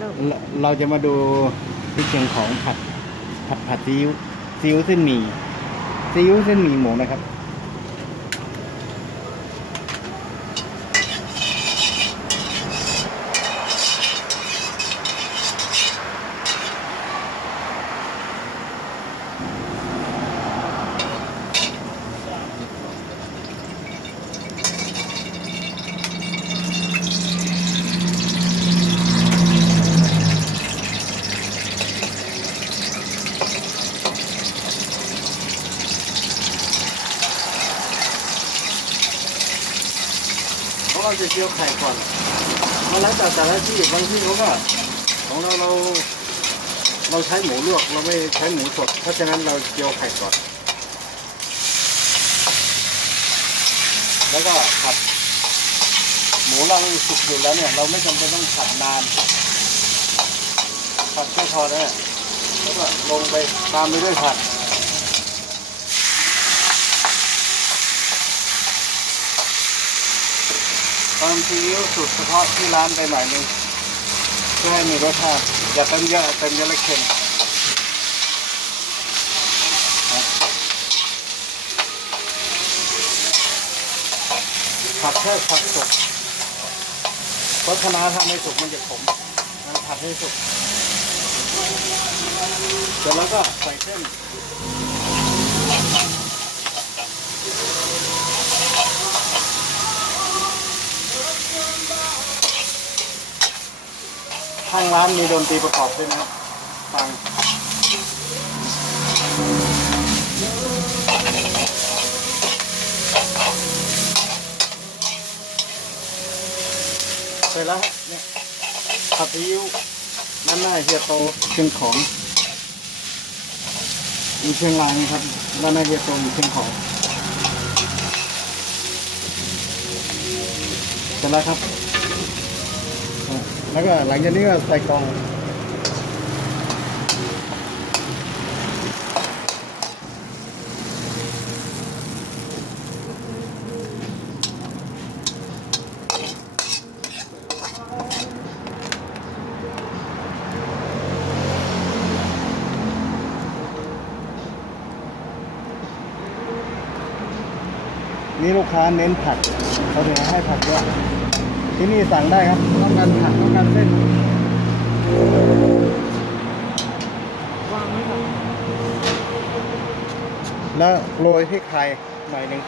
เราเราจะมาดูพริเชียงของผัดผัดผัดซีอิ๊วซีอิ๊วเส้นหมี่ซีอิ๊วเส้นหมี่หมูนะครับ เพราะเราจะเจียวไข่ก่อนมันแล้วแต่แต่ละที่บางที่เขาก็ของเราเราเราใช้หมูลวกเราไม่ใช้หมูสด เพราะฉะนั้นเราเจียวไข่ก่อน แล้วก็ผัดหมูเราสุกอยู่แล้วเนี่ย เราไม่จำเป็นต้องผัดนานผัดแค่พอแล้แล้วก็ลงไปตามไปด้วยผัด เติมซีอิ๊วสูตรเฉพาะที่ร้านไปหน่อยหนึงเพื่อให้มีรสชาติอย่าเต็มเยอะเต็มเยอะแล้วเค็มผัดแค่ผัดสุกเพราะคณะทำไม่สุกมันจะขมงั้นผัดให้สุกเสร็จแล้วก็ใส่เส้น ทางร้านมีดนตรีประกอบด้วยนะครับฟังเสร็จแล้วเนี่ยผัดซีอิ๊วนั่นน้าเฮียโตเชียงของอยู่เชียงรายครับด้านหน้าเฮียโตอยู่เชียงของเสร็จแล้วครับ แล้วก็หลังจากนี้ก็ใส่กล่องนี่ลูกค้าเน้นผักเขาถึงให้ผักเยอะ ที่นี่สั่งได้ครับ ต้องการผักต้องการเส้นวางไว้ครับแล้วโรยพริกไทยหน่อยหนึ่ง